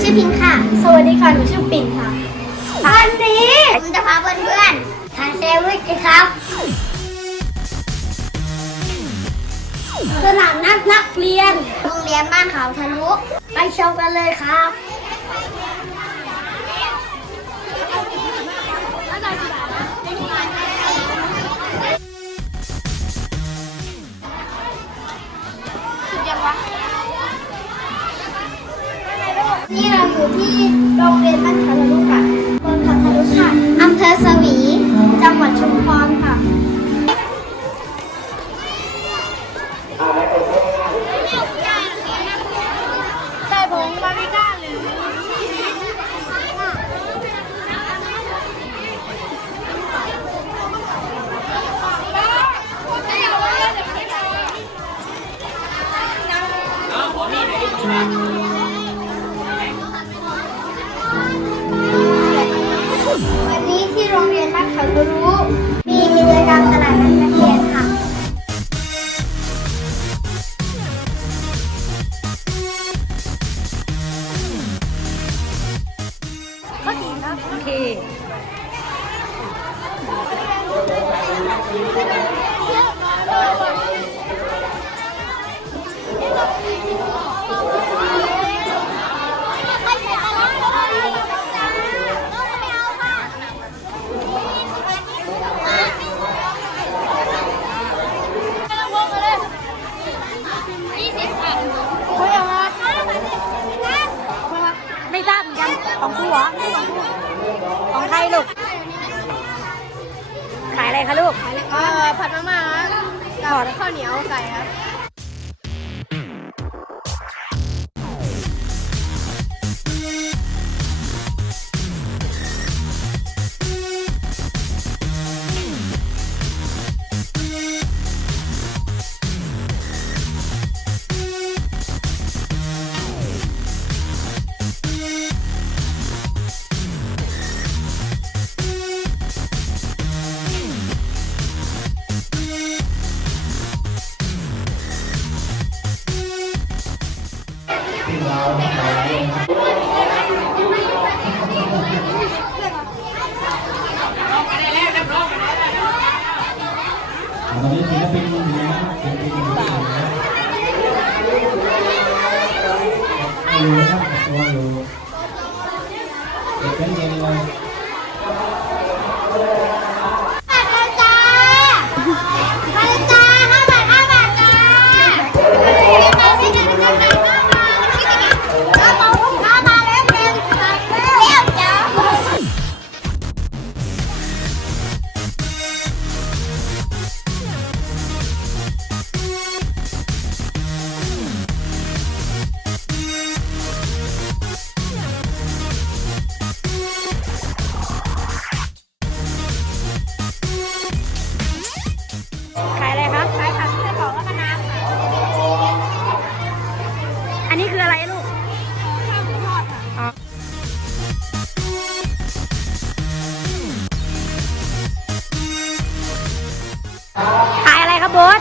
ชื่อพิงค่ะ สวัสดีค่ะ หนูชื่อปิ่นค่ะ วันนี้ผมจะพาเพื่อนๆทานแซนด์วิชครับสนามนัดนักเรียน โรงเรียนบ้านเขาทะลุ ไปชมกันเลยครับ นี่เราอยู่ที่โรงเรียนบ้านเขาทะลุค่ะบนเขาทะลุค่ะอำเภอสวี จังหวัดชุมพรค่ะใส่ผงบาริก้าหรือวั โอเคไม่ทราบเหมือนกันของครูเหรอของใคร ลูก ขายอะไรคะลูก เอ่อผัดมาม่ากับข้าวเหนียวไก่ครับ ตอนนี้ศิลปินนะครับศิลปิน บโบ๊ท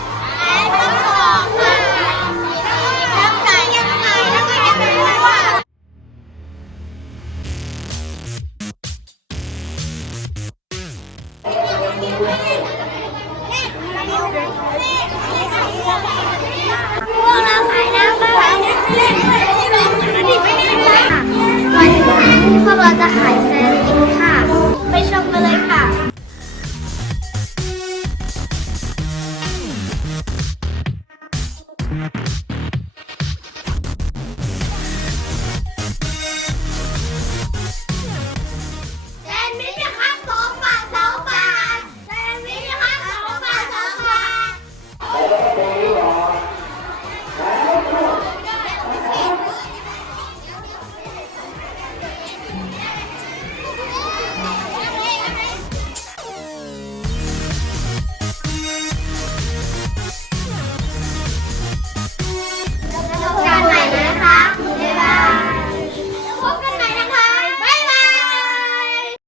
พวกเราขายน้ำขายน้ำเล่นด้วยพวกเราจะขาย